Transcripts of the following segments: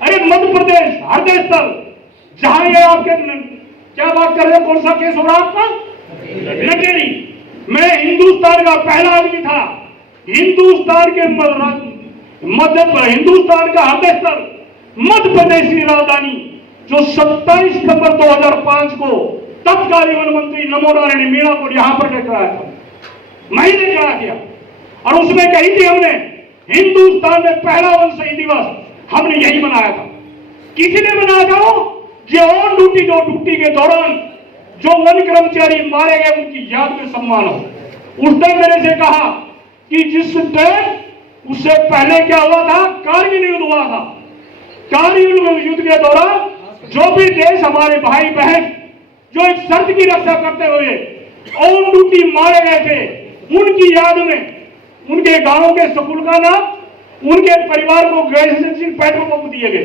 अरे मध्य प्रदेश हृदय स्थल, जहां ये आपके क्या बात कर रहे हैं, कौन सा केस हो रहा आपका? लटेरी। मैं हिंदुस्तान का पहला आदमी था, हिंदुस्तान के हिंदुस्तान का हृदय स्थल मध्य प्रदेश की राजधानी, जो 27 सितंबर 2005 को तत्कालीन वन मंत्री नमो नारायण मीणा को यहां पर लेकर आया था, मैं ही लेकर आ गया। और उसमें कही थी हमने, हिंदुस्तान में पहला वन शहीद दिवस हमने यही मनाया था। किसी ने मनाया था? जो ऑन ड्यूटी, जो ड्यूटी के दौरान जो वन कर्मचारी मारे गए, उनकी याद में सम्मान हो। उसने मेरे से कहा कि जिस टाइम उससे पहले क्या हुआ था, कारगिल युद्ध हुआ था, कारगिल युद्ध के दौरान जो भी देश हमारे भाई बहन जो एक शर्त की रक्षा करते हुए ऑन ड्यूटी मारे गए थे, उनकी याद में उनके गांव के स्कूल का नाम, उनके परिवार को ग्रेजुएशन पेट्रोल पंप दिए गए।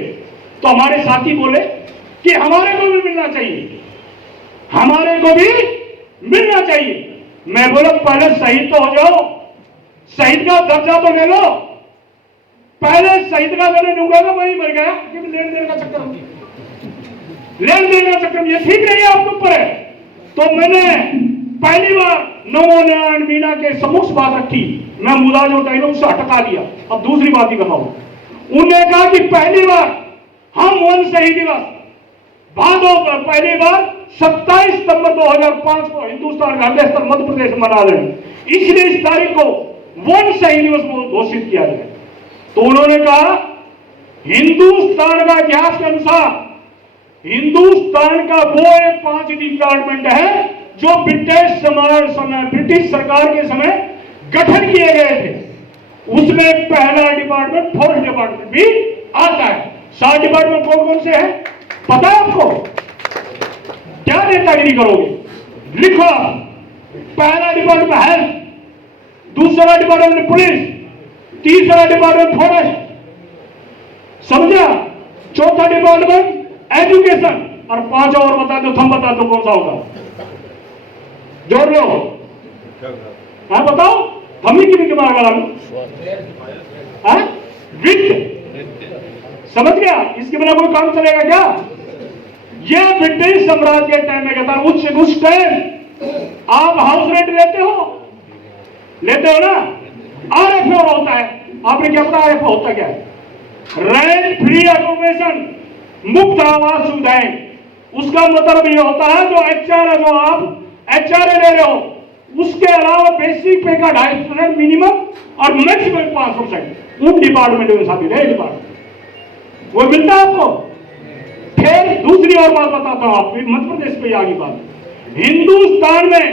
तो हमारे साथी बोले कि हमारे को भी मिलना चाहिए, हमारे को भी मिलना चाहिए। मैं बोला पहले शहीद तो हो जाओ, शहीद का दर्जा तो ले लो। पहले शहीद का मैंने डूबा था, वही मर गया। लेन देन का चक्कर, लेन देन का चक्कर ये ठीक नहीं है, आपके ऊपर है। तो मैंने पहली बार नमो नारायण मीणा के सम्मुख बात रखी, मैं मुद्दा जो डायलॉग से हटका लिया। अब दूसरी बात ही कर रहा हूं। उन्होंने कहा कि पहली बार हम वन शहीद दिवस भादों पर पहली बार 27 सितंबर 2005 को हिंदुस्तान का हृदय स्थल मध्य प्रदेश मना रहे हैं, इसलिए इस तारीख को वन शहीद दिवस घोषित किया गया। तो उन्होंने कहा हिंदुस्तान का इतिहास के अनुसार हिंदुस्तान का वो एक 5 डिपार्टमेंट है जो ब्रिटिश सरकार के समय गठन किए गए थे। उसमें पहला डिपार्टमेंट फॉरेस्ट डिपार्टमेंट भी आता है। 7 डिपार्टमेंट कौन कौन से हैं पता है आपको? क्या नेतागिरी करोगे? लिखो आप। पहला डिपार्टमेंट हेल्थ, दूसरा डिपार्टमेंट पुलिस, तीसरा डिपार्टमेंट फॉरेस्ट, समझा? चौथा डिपार्टमेंट एजुकेशन, और 5 और बता दो, तुम बता दो कौन सा होगा, जोड़ लो। हाँ बताओ, हम ही की दिमाग वाला वित्त, समझ गया? इसके बिना कोई काम चलेगा क्या? ये ब्रिटिश साम्राज्य के टाइम में कहता है, उस टाइम आप हाउस रेंट लेते हो ना? आरएफओ होता है, आपने क्या पता आरएफओ होता क्या है? रेंट फ्री अकोमोडेशन, मुफ्त आवास सुविधाएं। उसका मतलब ये होता है जो आप एचआरए ले रहे हो, उसके अलावा बेसिक पे का 2.5% मिनिमम और मैक्सिमम 5% उन डिपार्टमेंट में शामिल है। डिपार्टमेंट वो मिलता है आपको। फिर दूसरी और बात बताता हूं आपको, मध्य प्रदेश पे आगे बात। हिंदुस्तान में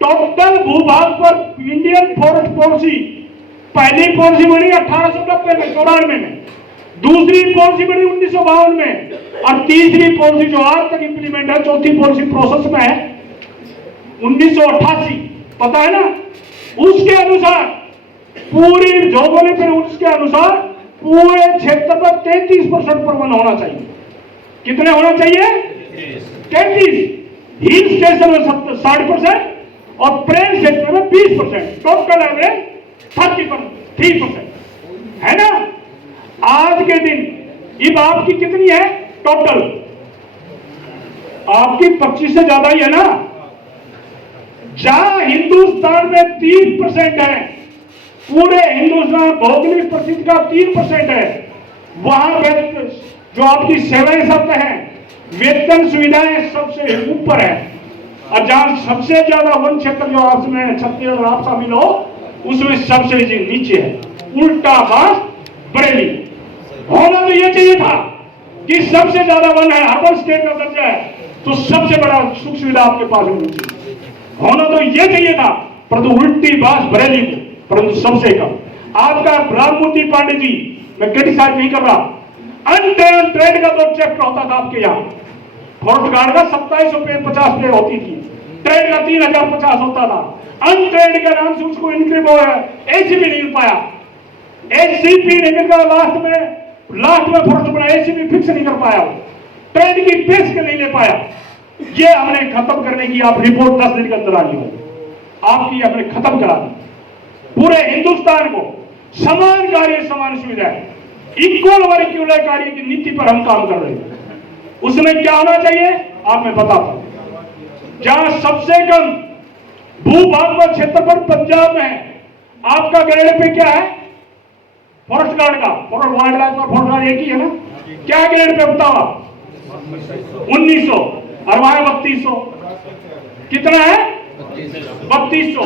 टोटल भूभाग पर इंडियन फॉरेस्ट पॉलिसी, पहली पॉलिसी बनी 1890 में 94 में, दूसरी पॉलिसी बनी 1952 में, और तीसरी पॉलिसी जो आज तक इंप्लीमेंट है, चौथी पॉलिसी प्रोसेस में है 1988, पता है ना? उसके अनुसार पूरी जोगोली पर उसके अनुसार पूरे क्षेत्र पर 33% पर वन होना चाहिए। कितने होना चाहिए? 33। हिल स्टेशन में 60% और प्लेन क्षेत्र में 20%, टोटल एवरेज 3% है ना? आज के दिन इब आपकी कितनी है टोटल? आपकी 25 से ज्यादा ही है ना? जहां हिंदुस्तान में 3% है, पूरे हिंदुस्तान भौगोलिक परिस्थिति का 3% है, वहां जो आपकी सेवाएं सब है, वेतन सुविधाएं सबसे ऊपर है। और जहां सबसे ज्यादा वन क्षेत्र जो आपने छत्तीसगढ़ आप शामिल हो, उसमें सबसे नीचे है उल्टा बास बरेली। होना तो ये चाहिए था कि सबसे ज्यादा वन है, अर्बन स्टेट का दर्जा है, तो सबसे बड़ा सुख सुविधा आपके पास होनी चाहिए। होना तो ये चाहिए था, परंतु उल्टी बास बरेली को, परंतु सबसे कम। आपका राममूर्ति पांडे जी, मैं क्रिटिसाइज नहीं कर रहा, अनट्रेड ट्रेड का तो चैप्टर होता था आपके यहाँ, फॉरेस्ट गार्ड का 2750 पे होती थी, ट्रेड का 3050 होता था। अनट्रेड के नाम से उसको इनक्रीब हो एसीपी नहीं मिल पाया, एसीपी नहीं मिल पाया, लास्ट में फॉरेस्ट बना, एसीपी फिक्स नहीं कर पाया, ट्रेड की पेश के नहीं ले पाया। ये हमने खत्म करने की आप रिपोर्ट 10 दिन के अंदर आनी हो, आपकी हमने खत्म करा दी। पूरे हिंदुस्तान को समान कार्य समान सुविधा है। इक्वल वर्गीकरण कार्य की नीति पर हम काम कर रहे हैं। उसमें क्या होना चाहिए आप मैं बताता हूं। जहां सबसे कम भूभाग व क्षेत्र पर पंजाब में है, आपका ग्रेड पे क्या है? फॉरेस्ट गार्ड का, फॉरेस्ट वाइल्ड लाइफ और फॉरेस्ट गार्ड एक ही है ना? क्या ग्रेड पे बताओ? 1900 और वहां 3200। कितना है? 3200।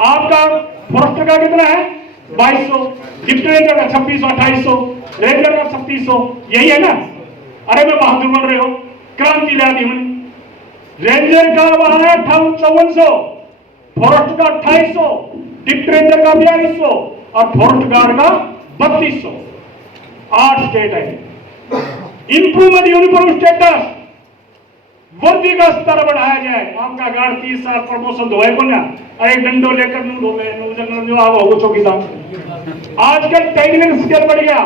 आपका फॉरेस्ट का कितना है? 2200। डिप्टी रेंजर का 2600 2800, रेंजर का 3600। यही है ना? अरे मैं बहादुर बन रहे हो, क्रांति ला दी हमने। रेंजर का वहां है 5400, फॉरेस्ट का 2800, डिप्टी रेंजर का 4200 और फॉरेस्ट गार्ड का 3200। 8 स्टेट है। इंप्रूवमेंट यूनिफॉर्म स्टेटस, वर्दी का स्तर बढ़ाया जाए। आपका गार्ड 30 साल प्रमोशन धोए को ना, अरे डंडो लेकर नू धोवे नू जनरल जो आओ हो चौकीदार। आजकल टेक्निकल स्किल बढ़ गया।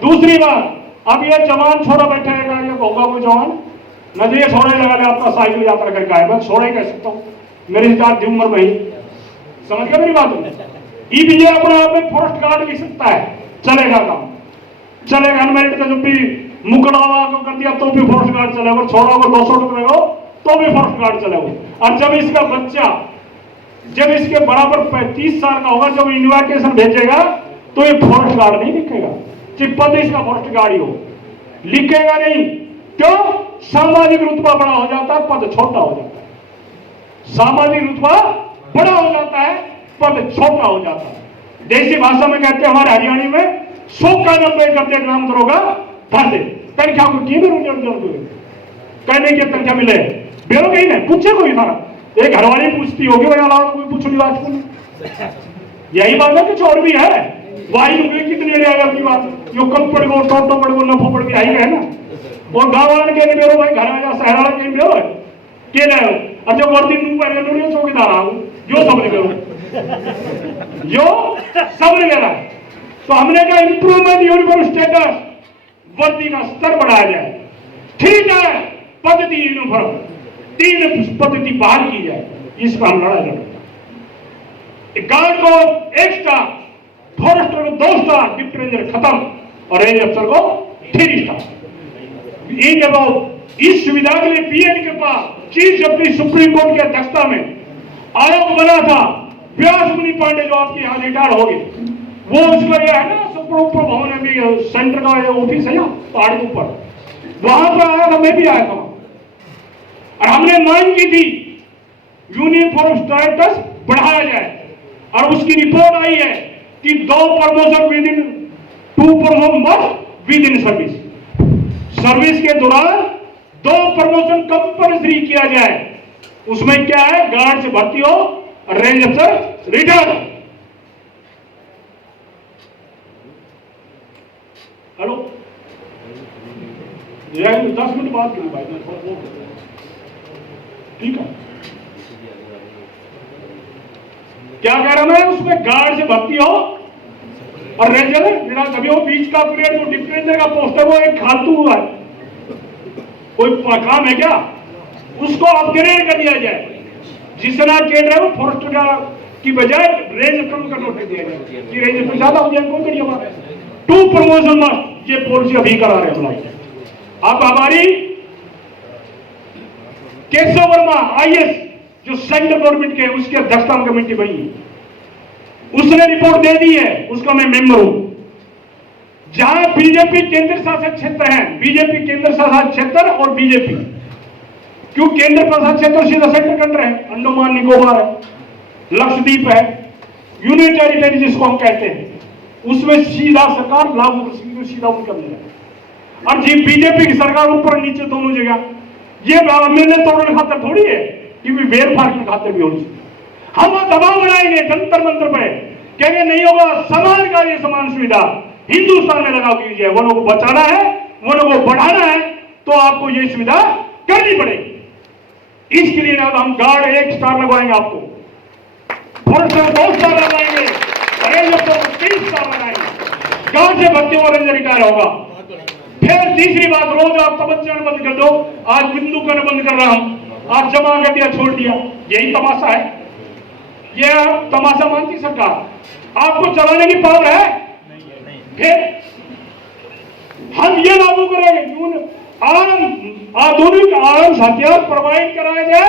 दूसरी बात, अब ये जवान छोड़ा बैठेगा, ये होगा कोई जवान न तो ये छोड़े लगा ले आपका साइकिल यात्रा करके आए, मैं छोड़ा ही कह सकता हूँ मेरी जात उम्र में ही। समझ गया मेरी बात? ये अपने आप में फॉरेस्ट गार्ड लिख सकता है, चलेगा काम, चलेगा। अनमेरिट का जब भी मुकदमा को कर दिया तो भी फॉरेस्ट गार्ड चलेगा, छोड़ा को 200 रुपए को तो भी फॉरेस्ट गार्ड चलेगा। और जब इसका बच्चा जब इसके बराबर 35 साल का होगा, जब इन्विटेशन भेजेगा तो ये फॉरेस्ट गार्ड नहीं लिखेगा, पद इसका फॉरेस्ट गार्ड ही हो, लिखेगा नहीं। क्यों? सामाजिक रुतबा बड़ा हो जाता है, पद छोटा हो जाता है। सामाजिक रुतबा बड़ा हो जाता है, पद छोटा हो जाता है। देसी भाषा में कहते हैं हमारे हरियाणी में 100 का 90 करते ग्राम दरोगा भरते तनख्वाह को की कहने की तनख्वाह मिले बेरो कहीं नहीं पूछे कोई था। एक घरवाली पूछती होगी, वही अलावा कोई पूछ ली आज को। यही बात है, कुछ और भी है। वाही कितनी की बात यो कम पड़ गो टोटो पड़ गो नफो पड़ गया है ना। और गाँव वाले के बेरो भाई घर आ जा शहर वाला के बेरो है के ले और जब वर्दी मुंह पर लो चौकीदार आऊं जो सब ने बेरो जो सब ने बेरा। तो हमने कहा इंप्रूवमेंट यूनिफॉर्म स्टेटस, वर्दी का स्तर बढ़ाया जाए। ठीक है, पद्धति यूनिफॉर्म 3 पद्धति बहाल की जाए, इस पर हम लड़ाई लड़ेंगे। गार्ड को 1 स्टार, फॉरेस्टर को 2 स्टार, डिप्टी रेंजर खत्म और रेंज अफसर को 3 स्टार। ये जब इस सुविधा के लिए पीएन के पास चीफ जस्टिस सुप्रीम कोर्ट की अध्यक्षता में आयोग बना था, व्यास मुनि पांडे जो आपके यहाँ रिटायर हो गए, वो उसका यह है ना सुप्रीम भवन में भी सेंटर का ऑफिस है ना पहाड़ के ऊपर, वहां पर आया था, मैं भी आया था। और हमने मांग की थी यूनिफॉर्म स्टेटस बढ़ाया जाए और उसकी रिपोर्ट आई है कि 2 promotion with in 2 promotion must with in service के दौरान 2 प्रमोशन कंपल्सरी किया जाए। उसमें क्या है? गार्ड से भर्ती हो और रेंज अफसर रिटायर। हेलो 10 मिनट बात करूं भाई, ठीक है? क्या कह रहा मैं? उसमें गार्ड से भर्ती हो और रेंजर मेरा कभी वो बीच का पीरियड जो डिप्टी रेंजर का पोस्ट है वो एक फालतू हुआ है, कोई काम है क्या? उसको अपग्रेड कर दिया जाए। जितना केडर है वो फॉरेस्ट का की बजाय रेंज कम का नोटिस दिया जाए कि रेंज पे ज्यादा हो जाए, कौन करिए बात। 2 प्रमोशन मस्ट, ये पॉलिसी अभी करा रहे हम लोग। अब हमारी केशव वर्मा आईएएस जो सेंट्रल गवर्नमेंट के उसकी अध्यक्षता में कमेटी बनी है, उसने रिपोर्ट दे दी है, उसका मैं मेंबर हूं। जहां बीजेपी केंद्र शासित क्षेत्र है, बीजेपी केंद्र शासित क्षेत्र और बीजेपी, क्यों केंद्र शासित क्षेत्र सीधा सेंटर कंट्री है, अंडमान निकोबार है, लक्षद्वीप है, यूनियन टेरिटरी जिसको हम कहते हैं, उसमें सीधा सरकार लागू कर सकती है, सीधा उनका मिला। और जी बीजेपी की सरकार ऊपर नीचे दोनों जगह, ये मिलने तोड़ने खातर थोड़ी है कि बेर फाड़ की खातिर भी होनी चाहिए। हम दबाव बनाएंगे जंतर मंत्र पे, कहेंगे नहीं होगा, समान कार्य समान सुविधा हिंदुस्तान में लगाओ कीजिए। वनों को बचाना है, वनों को बढ़ाना है तो आपको ये सुविधा करनी पड़ेगी। इसके लिए ना हम गार्ड 1 स्टार लगवाएंगे, आपको फॉरेस्टर 2 स्टार लगाएंगे, रेंजर को 3 स्टार लगाएंगे, गार्ड से भर्ती और रेंजर रिटायर होगा। फिर तीसरी बात, रोज आप तबज्जा बंद कर दो, आज बिंदु करना बंद कर रहा हूं, आज जमा कर दिया छोड़ दिया, यही तमाशा है। यह तमाशा मानती सरकार, आपको चलाने की पावर है। फिर हम ये लागू करेंगे कि आधुनिक आर्म्स हथियार प्रोवाइड कराया जाए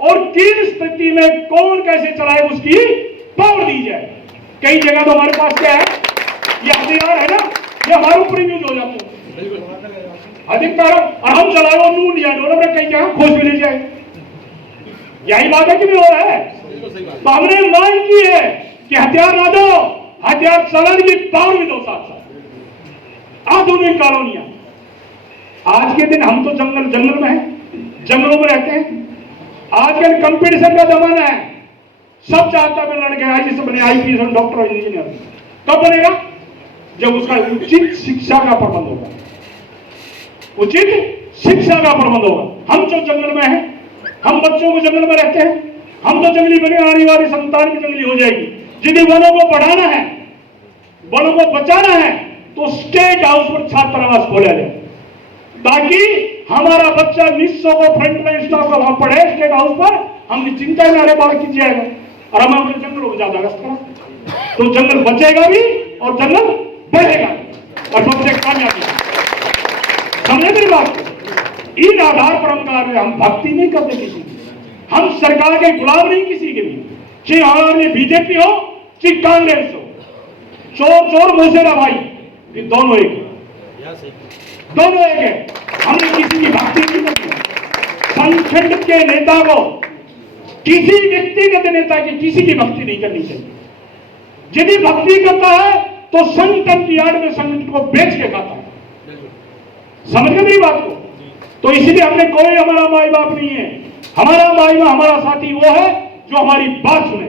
और किन स्थिति में कौन कैसे चलाए उसकी पावर दी जाए। कई जगह तो हमारे पास क्या है, ये हथियार है ना, ये हमारे ऊपर यूज हो जाते हैं अधिकतर, और हम चलाए और नून लिया डोर में कई जगह खोज भी ले जाए। यही बात है कि नहीं हो रहा है? तो हमने मांग की है कि हथियार ना दो, हथियार चलाने की पावर भी दो साथ साथ। आधुनिक कॉलोनियां, आज के दिन हम तो जंगल में हैं, जंगलों में रहते हैं। आजकल कंपटीशन का जमाना है, सब चाहता है लड़के आईएएस बने, आईपीएस और डॉक्टर और इंजीनियर। कब बनेगा? जब उसका उचित शिक्षा का प्रबंध होगा, उचित शिक्षा का प्रबंध होगा। हम जो जंगल में हैं, हम बच्चों को जंगल में रहते हैं, हम तो जंगली बने, आने वाली संतान भी जंगली हो जाएगी। यदि वनों को बढ़ाना है, वनों को बचाना है, तो स्टेट हाउस पर छात्रावास खोला जाए ताकि हमारा बच्चा निश्चय को फ्रंट लाइन स्टाफ का वहां पढ़े स्टेट हाउस पर। हम चिंता में, अरे बालक कीजिएगा, और हम अपने जंगलों को ज्यादा व्यस्त करें तो जंगल बचेगा भी और जंगल बढ़ेगा और सबसे कामयाबी। समझे मेरी बात? इन आधार पर हम भक्ति नहीं करते किसी की, हम सरकार के गुलाम नहीं किसी के भी, चाहे हमारे बीजेपी हो चाहे कांग्रेस हो। चोर चोर मोसेरा भाई, ये दोनों एक दोनों एक है। हमने किसी की भक्ति नहीं करती। संगठन के नेता को, किसी व्यक्तिगत नेता की किसी की भक्ति नहीं करनी चाहिए। यदि भक्ति करता है तो संगठन की आड़ में संगठन को बेच के खाता है। समझ गए मेरी बात को? तो इसलिए हमने कोई हमारा माई बाप नहीं है। हमारा माई बाप, हमारा साथी वो है जो हमारी बात सुने,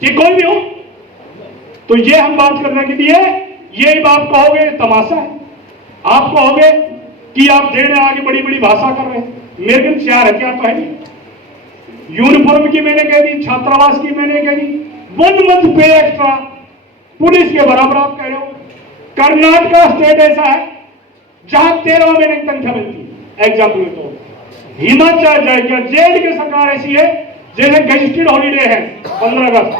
कि कोई भी हो। तो ये हम बात करने के लिए, ये बात कहोगे तमाशा है, आप कहोगे कि आप देने आगे बड़ी बड़ी भाषा कर रहे हैं। मेरे 4 हथियार तो है नहीं। यूनिफॉर्म की मैंने कह दी, छात्रावास की मैंने कह दी, 1 मंथ पे एक्स्ट्रा, पुलिस के बराबर आप कह रहे हो। कर्नाटक स्टेट ऐसा है जहां 13 महीने की तनख्वाह मिलती है एग्जाम्पल के तौर। हिमाचल जाएगा, जेल की सरकार ऐसी है जैसे गजटेड हॉलीडे है 15 अगस्त,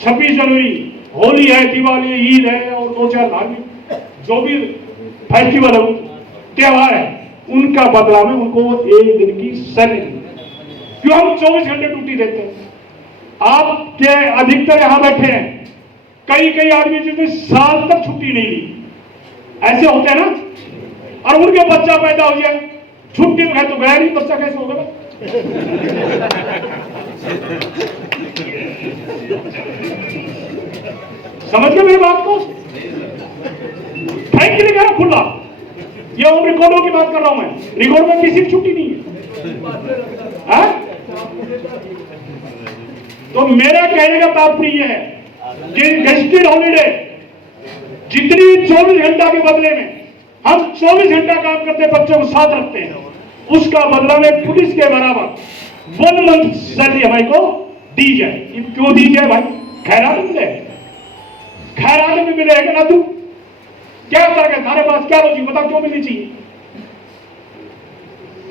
26 जनवरी, होली है, दिवाली, ईद है और 2-4 धार्मिक जो भी फेस्टिवल है, त्योहार है, उनका बदला में उनको 1 दिन की सैलरी। क्यों? हम 24 घंटे ड्यूटी देते हैं। आप के अधिकतर यहां बैठे हैं, कई आदमी जिसने साल तक छुट्टी नहीं ली, ऐसे होते हैं ना, और उनके बच्चा पैदा हो जाए, छुट्टी में तो गया नहीं, बच्चा कैसे होगा? समझ गए मेरी बात को? थैंक यू कह खुला, ये उन रिकॉर्डों की बात कर रहा हूं मैं। रिकॉर्ड में किसी की छुट्टी नहीं है। तो मेरा कहने का तात्पर्य है कि गेस्टेड हॉलीडे जितनी 24 घंटा के बदले में हम 24 घंटा काम करते बच्चों को साथ रखते हैं, उसका बदला में पुलिस के बराबर 1 मंथ सैलरी हमारे को दी जाए। क्यों दी जाए भाई? खैरात मिले, खैरात में मिलेगा ना। तू क्या कर गया? तुम्हारे पास क्या रोजी बता, क्यों मिलनी चाहिए?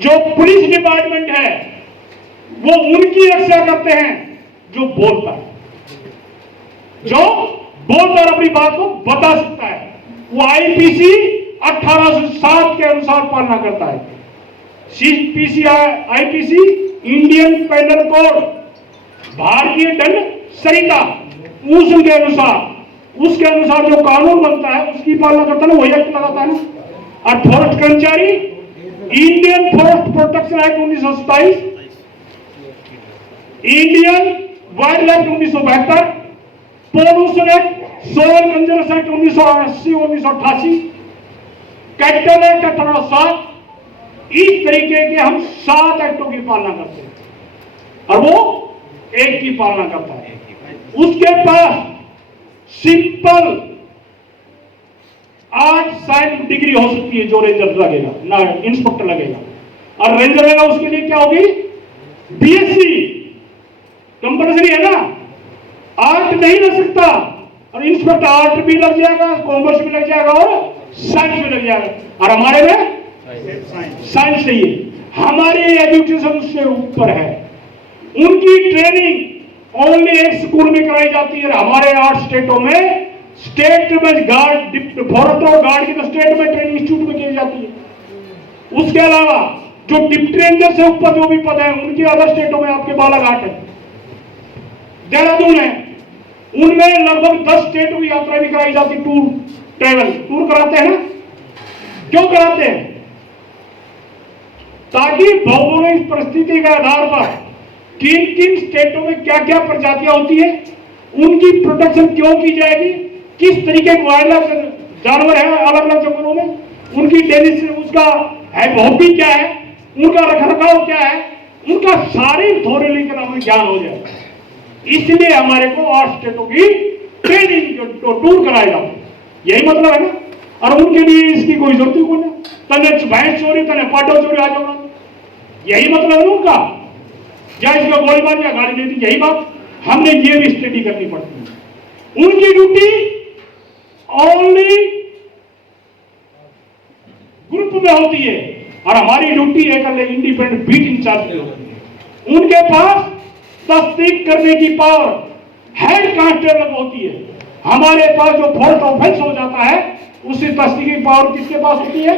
जो पुलिस डिपार्टमेंट है वो उनकी रक्षा करते हैं जो बोलता है, जो बोलता और अपनी बात को बता सकता है। वो आईपीसी 1807 के अनुसार पालना करता है। CPC IPC Indian penal code, भारतीय दंड संहिता, उसके अनुसार जो कानून बनता है उसकी पालना करता है ना, वही एक्ट लगाता है ना। और फॉरेस्ट कर्मचारी Indian forest protection act 1927, Indian wild life 1972, pollution act, soil conservation act 1980-1988, capital act 1807, इस तरीके के हम 7 एक्टों की पालना करते हैं और वो एक की पालना करता है। उसके पास सिंपल 8 साइंस डिग्री हो सकती है जो रेंजर लगेगा ना, इंस्पेक्टर लगेगा, और रेंजर लगेगा उसके लिए क्या होगी? बीएससी कंपल्सरी है ना। आर्ट नहीं लग सकता, और इंस्पेक्टर आर्ट भी लग जाएगा, कॉमर्स भी लग जाएगा और साइंस भी लग जाएगा। और हमारे में साइंस चाहिए। हमारी एजुकेशन उससे ऊपर है। उनकी ट्रेनिंग ओनली एक स्कूल में कराई जाती है। हमारे 8 स्टेटों में स्टेट में गार्ड, फॉरेस्ट और गार्ड की तो स्टेट में ट्रेनिंग इंस्टीट्यूट में की जाती है। उसके अलावा जो डिप्टी रेंजर से ऊपर जो भी पद है उनकी अदर स्टेटों में आपके बालाघाट है, देहरादून है, उनमें लगभग 10 स्टेटों की यात्रा भी कराई जाती, टूर कराते हैं ना। क्यों कराते हैं? ताकि भौगोलिक परिस्थिति के आधार पर किन किन स्टेटों में क्या क्या प्रजातियां होती है, उनकी प्रोटेक्शन क्यों की जाएगी, किस तरीके के वाइल्ड लाइफ जानवर है अलग अलग जंगलों में, उनकी डेली उसका है हॉबी क्या है, उनका रखरखाव क्या है, उनका सारी थोड़ी का हमें ज्ञान हो जाए। इसलिए हमारे को 8 स्टेटों की ट्रेनिंग टूर कराएगा, यही मतलब है ना। और उनके लिए इसकी कोई जरूरत ही नहीं, तने भैंस चोरी तने पाटो चोरी आ जाओ, यही मतलब है उनका, या इसको गोलीबारी या गाड़ी देती, यही बात हमने ये भी स्टडी करनी पड़ती है। उनकी ड्यूटी ओनली ग्रुप में होती है और हमारी ड्यूटी एक इंडिपेंडेंट बीट इंचार्ज की होती है। उनके पास तस्दीक करने की पावर हेड कांस्टेबल होती है। हमारे पास जो फॉरेस्ट ऑफेंस हो जाता है उसकी तस्दीक की पावर किसके पास होती है?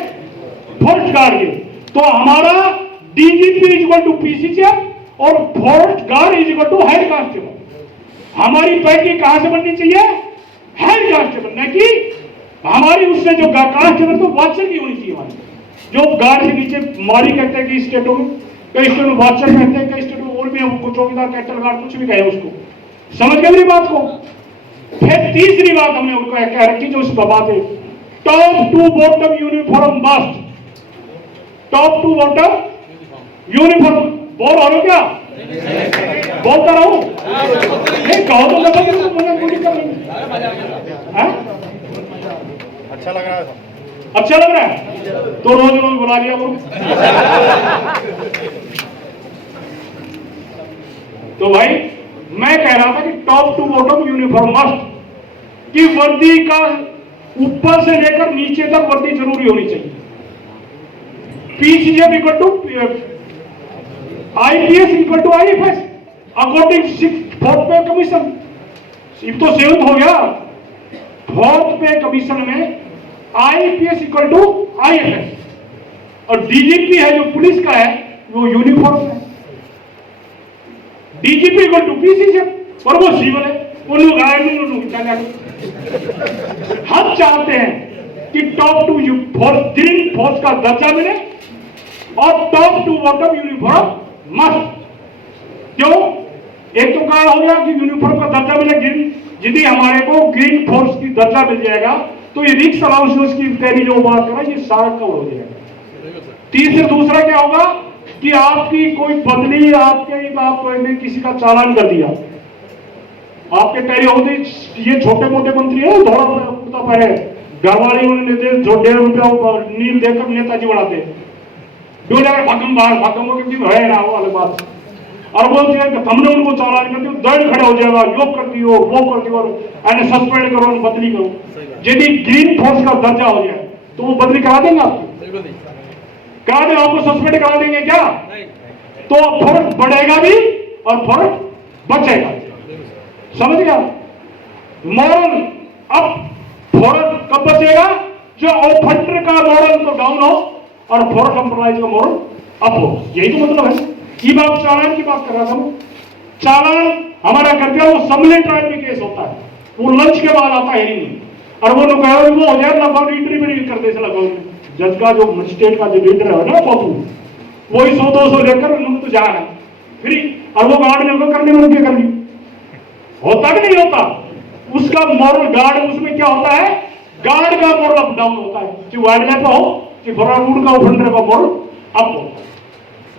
फॉरेस्ट गार्ड के। तो हमारा DGP is equal to PCCF और forest guard is equal to head constable. हमारी पैकिंग कहां से बननी चाहिए? हेड कांस्टेबल, न कि हमारी उससे जो कांस्टेबल तो वाचर की होनी चाहिए हमारी, जो गार्ड से नीचे मारी कहते हैं कि स्टेटों में, कई स्टेटों में वाचर कहते हैं, कई स्टेटों में और भी हमको चौकीदार कैटल गार्ड कुछ भी कहे उसको। समझ गए मेरी बात को? फिर तीसरी बात हमने उनको कह रखी जो उसका बात है, top to bottom uniform must, top to bottom uniform. बोल रहा हूं क्या? बोलता रहूं? नहीं कहो तो मतलब अच्छा लग रहा है, अच्छा लग रहा है तो रोज रोज बुला लिया करो। तो भाई मैं कह रहा था कि top to bottom uniform must, कि वर्दी का ऊपर से लेकर नीचे तक वर्दी जरूरी होनी चाहिए। PCF equal to IPS equal to IFS according 4th pay commission. ये तो 7th हो गया। 4th पे कमीशन में आईपीएस इक्वल टू आईएफएस और डीजीपी है जो पुलिस का है वो यूनिफॉर्म है। डीजीपी इक्वल टू पीसीएफ और वो सिविल है। हम चाहते हैं कि टॉप टू ग्रीन फोर्स का दर्जा मिले और top to bottom uniform must. क्यों? एक तो कहा हो गया कि यूनिफॉर्म का दर्जा मिले ग्रीन, यदि हमारे को ग्रीन फोर्स की दर्जा मिल जाएगा तो ये रिक्स अलाउंस की तेरी जो बात कर रहा है ये सारा कवर हो जाएगा। तीसरा दूसरा क्या होगा कि आपकी कोई बदली आपने किसी का चालान कर दिया, आपके पहले होते ये छोटे मोटे मंत्री है दौड़ा उड़ता पहले घरवाली उन्होंने ₹1.5 नील देकर नेताजी बढ़ाते दो जगह भागम बाहर भागम है ना वो अलग बात। और बोलते हैं कि हमने उनको चालान कर दिया, दर्द खड़ा हो जाएगा, योग कर दियो वो कर दियो, सस्पेंड करो बदली करो। यदि ग्रीन फोर्स का दर्जा हो जाए तो वो बदली करा देंगे आपको? करा दें? आपको सस्पेंड करा देंगे क्या? तो फर्क बढ़ेगा भी और फर्क बचेगा। समझ गया? मॉरल अब फर्क कब बचेगा? जो ऑफेंडर का मॉरल तो डाउन हो और फॉर कंप्रोमाइज का मॉरल अप हो। यही तो मतलब है। ये बात चालान की बात कर रहा था। चालान हमारा करके वो समले ट्रायल में केस होता है, वो लंच के बाद आता है ही नहीं। और वो लोग वो हो जाए लगभग इंटरव्यू भी कर दे लगभग जज का जो मजिस्ट्रेट का जो लीडर है ना बाबू, वही 100-200 लेकर उन्होंने तो जा रहा है फ्री, और वो गार्ड ने उनको करने में रुके कर ली। होता कि नहीं होता? उसका मॉरल गार्ड उसमें क्या होता है? गार्ड का मॉरल अप डाउन होता है कि वाइल्ड लाइफ हो कि फॉरवर्ड का ऑफेंडर का मॉरल अप हो।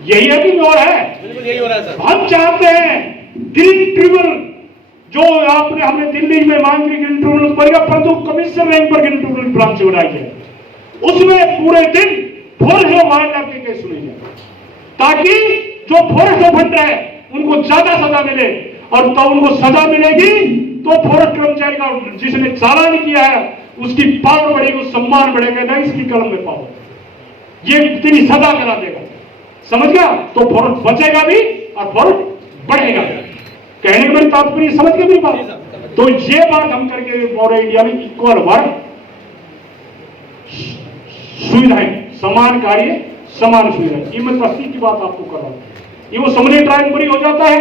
यही है कि और है? बिल्कुल यही हो रहा है सर। हम चाहते हैं ग्रीन ट्रिब्यूनल जो आपने हमने दिल्ली में मांग की ग्रीन ट्रिब्यूनल पर परंतु कमिश्नर रैंक पर ग्रीन ट्रिब्यूनल ब्रांच बनाई है, उसमें पूरे दिन फॉरेस्ट वाइल्ड लाइफ के केस सुने जाए ताकि जो फॉरेस्ट ऑफेंडर है उनको ज्यादा सजा मिले। और तब उनको सजा मिलेगी तो फॉरेस्ट कर्मचारी का जिसने चालान किया है उसकी पावर बढ़ेगी, सम्मान बढ़ेगा, ना इसकी कलम में पावर, ये इतनी सजा करा देगा। समझ गया? तो फॉरेस्ट बचेगा भी और फॉरेस्ट बढ़ेगा। कहने का मेरी तात्पर्य समझ गए मेरी बात? तो ये बात हम करके बोल रहे इंडिया में इक्वल वर्क, सुविधाएं, समान कार्य समान सुविधाएं। ये मैं तस्ती की बात आपको कर रहा हूं। ये वो समझे ट्रायल बरी हो जाता है,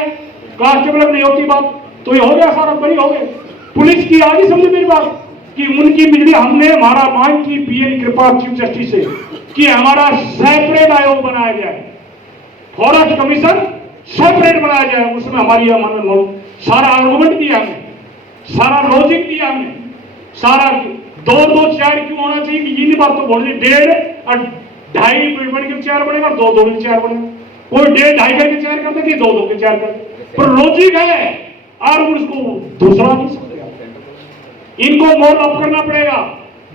कांस्टेबल नहीं होती बात, तो ये हो गया सारा बरी हो गए। पुलिस की आगे समझे मेरी बात कि उनकी बिजली हमने हमारा मांग की पीएन कृपा चीफ जस्टिस से कि हमारा सेपरेट आयोग बनाया जाए, फॉरेस्ट कमीशन सेपरेट बनाया जाए। उसमें हमारी सारा आर्गुमेंट दिया हमने, सारा लॉजिक दिया हमने, सारा 2-2 चेयर क्यों होना चाहिए ये नहीं बात तो बोल रही। 1.5 और 2.5 मेडिकल चेयर बनेगा, 2-2 चेयर बनेगा। कोई 1.5 करके चेयर कर दे, 2-2 के चेयर कर दे, पर लॉजिक है और उसको दूसरा नहीं सकते। इनको मोल अप करना पड़ेगा,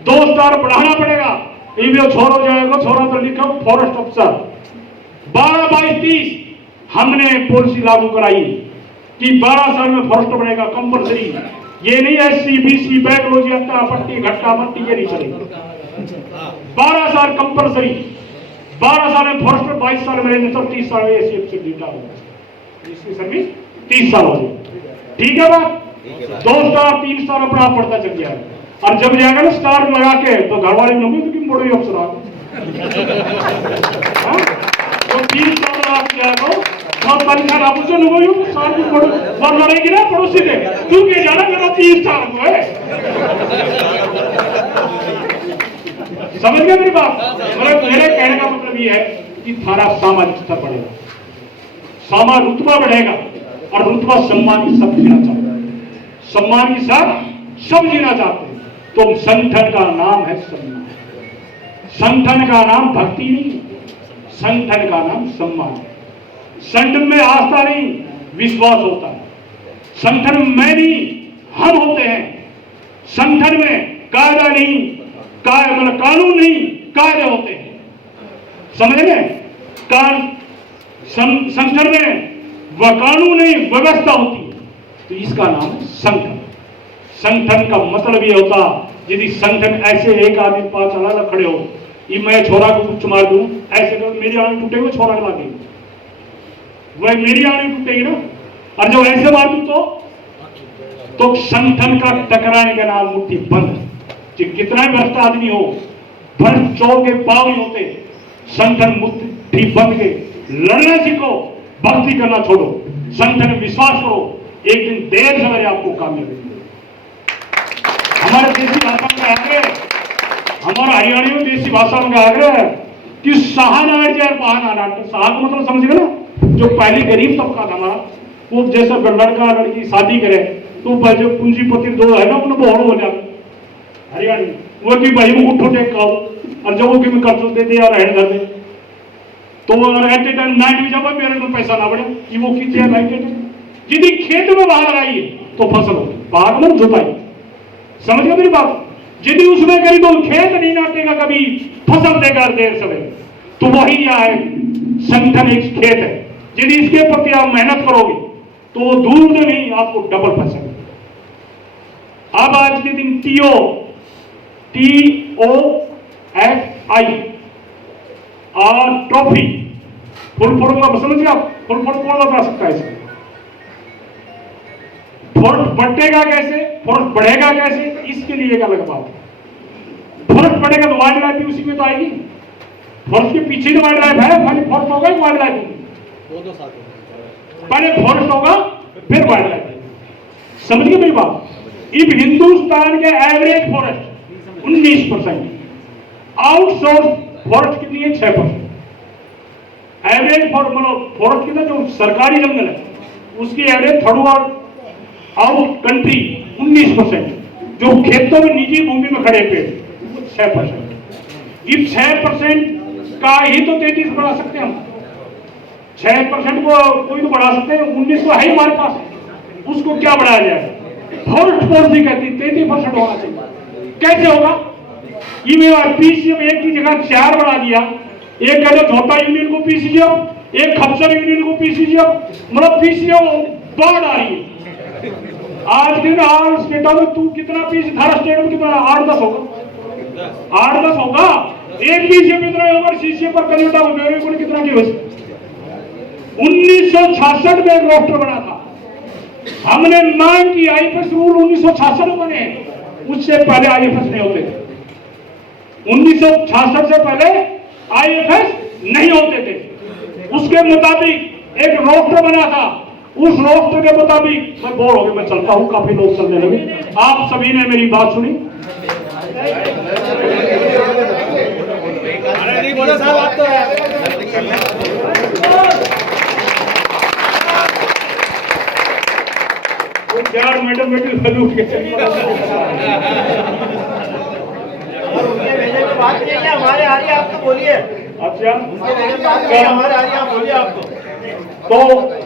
2 स्टार बढ़ाना पड़ेगा। ये छोड़ो जाएगा, छोड़ा तो लिखा फॉरेस्ट अफसर 12-22-30 हमने पॉलिसी लागू कराई कि 12 साल में फॉरेस्ट बनेगा कंपलसरी। ये नहीं एससी बीसी बैकलॉजी अट्टा पट्टी घट्टा मट्टी ये नहीं चलेगा। 12 साल कंपलसरी, 12 साल में फॉरेस्ट, 22 साल में तो 30 साल में एससी से ड्यूटा होगा, इसकी सर्विस 30 साल हो गई। ठीक है बात, 2 स्टार 3 स्टार अपना पड़ता चल जाएगा। और जब जाएगा ना स्टार लगा के तो घर वाले लोग कि मोड़े अफसर आ तो 3 स्टार लगा के जाएगा और तनखा आप से लोग साल की मोड़ और लड़ेगी ना पड़ोसी से, क्योंकि जाना मेरा 3 स्टार को है। समझ गए मेरी बात? मतलब मेरे कहने का मतलब ये है कि थारा सामाजिक स्तर बढ़ेगा, सामा रुतबा बढ़ेगा और रुतबा सम्मान की सब जीना चाहते हैं, सम्मान के साथ सब जीना चाहते हैं। तो संगठन का नाम है सम्मान, संगठन का नाम भक्ति नहीं, संगठन का नाम सम्मान है। संगठन में आस्था नहीं विश्वास होता है, संगठन में मैं नहीं हम होते हैं, संगठन में कायदा नहीं मतलब कानून नहीं कायदे होते हैं। समझेंगे? संगठन में वह कानून नहीं व्यवस्था होती है, तो इसका नाम है संगठन। संगठन का मतलब ये होता यदि संगठन ऐसे एक आदमी 5 अलग खड़े हो, ये मैं छोरा को कुछ मार दूं ऐसे तो मेरी आंख टूटेगी, छोरा के लागेगी, वह मेरी आंख टूटेगी ना। और जब ऐसे मार दूं तो संगठन का टकराने का नाम मुट्ठी बंद। कितना भी भ्रष्ट आदमी हो, भ्रष्ट चोर के पाव नहीं होते। संगठन मुट्ठी बंद के लड़ना सीखो, भक्ति करना छोड़ो, संगठन में विश्वास करो, एक दिन देर सवेरे आपको कामयाबी। हमारे देसी भाषा में आग्रह, हमारा हरियाणा में देसी भाषा में आग्रह है कि सहानाट जाए बहानाट। सहा का मतलब समझ गए ना, जो पहले गरीब तबका था हमारा, वो जैसा लड़का लड़की शादी करे तो जो पूंजीपति 2 है ना उन्हें बोहड़ हो जाए हरियाणा वो कि भाई वो उठो टेक करो और जब वो कि मैं कर्ज दे दे और रहने घर दे तो एट ए टाइम नाइट भी जब मेरे को पैसा ना बढ़े कि वो कितने है नाइट यदि खेत में बाहर लगाइए तो फसल होगी, बाहर में जुताई। समझ गए मेरी बात? यदि उसमें करी तो खेत नहीं नाटेगा, कभी फसल देगा देर सवेरे, तो वही यहाँ है संगठन एक खेत है। यदि इसके प्रति आप मेहनत करोगे तो दूर नहीं आपको डबल फसल। अब आज के दिन TOFI और ट्रॉफी फुल फॉर्म का समझिए आप, फुल फॉर्म कौन बता सकता है इसका? फॉरेस्ट बढ़ेगा कैसे, फॉरेस्ट बढ़ेगा कैसे, इसके लिए एक अलग बात है। फॉरेस्ट बढ़ेगा तो वाइल्ड लाइफ भी उसी में तो आएगी। फॉरेस्ट के पीछे तो वाइल्ड लाइफ है, पहले फॉरेस्ट होगा वाइल्ड लाइफ होगी, पहले फॉरेस्ट होगा फिर वाइल्ड लाइफ। समझ गए मेरी बात? इस हिंदुस्तान के एवरेज फॉरेस्ट 19%, आउटसोर्स फॉरेस्ट कितनी है? 6%। एवरेज फॉरेस्ट कितना जो सरकारी जंगल है उसकी एवरेज थर्ड आउट कंट्री 19%, जो खेतों में निजी भूमि में खड़े पेड़ 6%। इस 6% का ही तो 33 बढ़ा सकते हैं हम। 6% को कोई तो बढ़ा सकते हैं, 19 तो है ही हमारे पास, उसको क्या बढ़ाया जाए? फॉरेस्ट पॉलिसी कहती 33% होना चाहिए। कैसे होगा? ये पीसीएम एक की जगह 4 बढ़ा दिया, एक कह लो झोटा यूनियन को पीसीएम, एक खच्चर यूनियन को पीसीएम, मतलब पीसीएम बाढ़ आ रही है। आज के हर स्टेटों में तू कितना पीस, हर स्टेट में कितना 8-10 होगा, 8-10 होगा। एक पीसीएम कितना होगा, सीसीएम पर कन्वर्ट हो मेरे को कितना की 1966 में एक रोस्टर बना था, हमने मांग की आईएफएस रूल 1966 में बने हैं, उससे पहले आईएफएस नहीं होते थे। 1966 से पहले आईएफएस नहीं होते थे। उसके मुताबिक एक रोस्टर बना था, उस रोस्टर के मुताबिक मैं बोर हो गया, मैं चलता हूं, काफी लोग चलने लगे। आप सभी ने मेरी बात सुनी। यार मैडम बेटी बात नहीं है, हमारे आ रही है, आप तो बोलिए। अच्छा, हमारे आ रही है, आप बोलिए। आप तो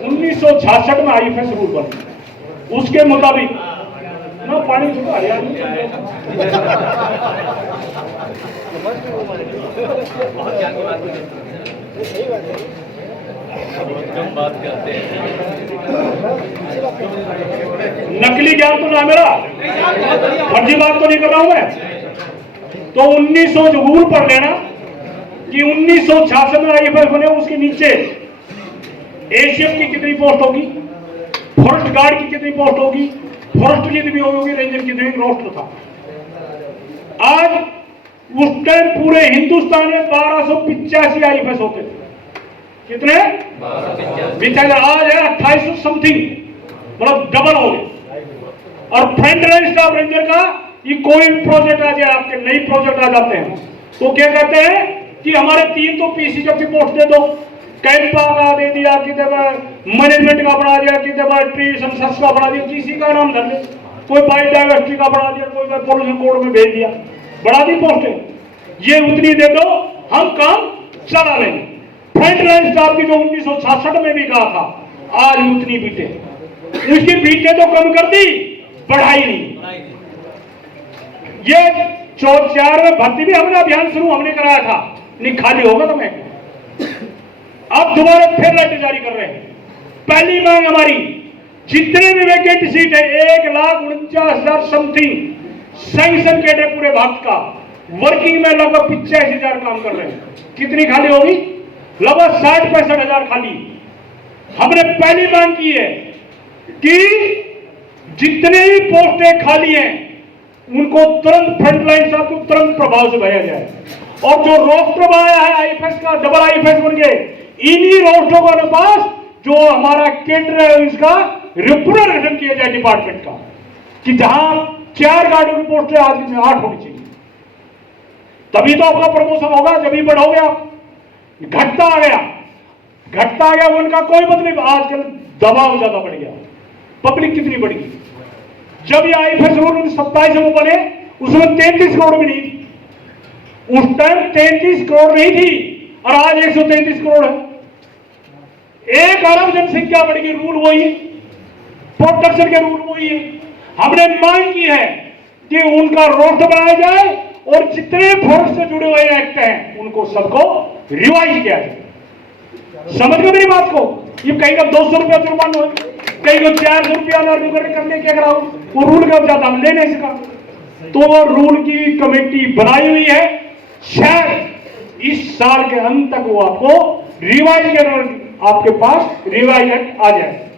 1966 में आईएफएस रूल बना, उसके मुताबिक ना पानी छुपा बात करते हैं, नकली ज्ञान तो ना मेरा, फर्जी बात तो नहीं कर रहा हूं मैं। तो 1900 जो रूल पढ़ लेना कि 1966 में आईएफएस बने, उसके नीचे एशियन की कितनी पोस्ट होगी, फॉरेस्ट गार्ड की कितनी पोस्ट होगी, फॉरेस्ट की कितनी होगी, रेंजर की कितनी, रोस्टर था। आज उस टाइम पूरे हिंदुस्तान में 1285 आईएफएस होते थे। कितने? 1285। आज है 2800 समथिंग, मतलब डबल हो गए। और फ्रंट लाइन स्टाफ रेंजर का ये कोई प्रोजेक्ट आ जाए, आपके नई प्रोजेक्ट आ जाते हैं तो क्या कहते हैं कि हमारे 3 तो पीसी जब भी पोस्ट दे दो, कैंपा का दे दिया, कितने मैनेजमेंट का बढ़ा दिया, कितने ट्री संसद का बढ़ा दिया, किसी का नाम धर ले, कोई बायोडाइवर्सिटी का बढ़ा दिया, कोई पोल्यूशन कोड में भेज दिया, बढ़ा दी पोस्टें। ये उतनी दे दो, हम काम चला लेंगे। फ्रंट लाइन स्टाफ की जो 1966 में भी कहा था, आज उतनी बीटे, उसकी बीटे तो कम कर दी, बढ़ाई नहीं। ये 4 में भर्ती भी हमने अभियान शुरू हमने कराया था, नहीं खाली होगा तो मैं अब दोबारा फिर लेटर जारी कर रहे हैं। पहली मांग हमारी, जितने भी वैकेंट सीट है 1,49,000 समथिंग सैंक्शन केट है पूरे भारत का, वर्किंग में लगभग 85,000 काम कर रहे हैं। कितनी खाली होगी? लगभग 60-65,000 खाली। हमने पहली मांग की है कि जितने भी पोस्टें खाली हैं उनको तुरंत फ्रंटलाइन स्टाफ को तुरंत प्रभाव से भरा जाए। और जो रोस्टर बनाया है आईएफएस का, डबल आईएफएस बन गए, इन्हीं रोस्टरों के पास जो हमारा केंद्र है इसका रिप्रेजेंटेशन किया जाए डिपार्टमेंट का, कि जहां 4 गार्डों की पोस्टें आज में 8 होनी चाहिए, तभी तो आपका प्रमोशन होगा, जब ही बढ़ोगे आप। घटता आ गया उनका कोई मतलब। आजकल दबाव ज्यादा बढ़ गया, पब्लिक कितनी बढ़ गई। जब ये आईएफएस रूल 27 में बने, उसमें 33 करोड़ भी नहीं थी। उस टाइम 33 करोड़ नहीं थी और आज 133 करोड़ है। 1 अरब जनसंख्या बढ़ गई। रूल वही है, प्रोटेक्शन के रूल वही है। हमने मांग की है कि उनका रोस्टर बनाया जाए और जितने फोर्स से जुड़े हुए एक्ट हैं उनको सबको रिवाइज किया जाए। समझ गए मेरी बात को? ये कहीं का 200 रुपया जुर्माना हो, कहीं को 400 रुपया करने क्या करा, वो रूल का ज्यादा हम ले नहीं सका। तो वो रूल की कमेटी बनाई हुई है, शायद इस साल के अंत तक वो आपको रिवाइज आपके पास रिवाइज एक्ट आ जाए।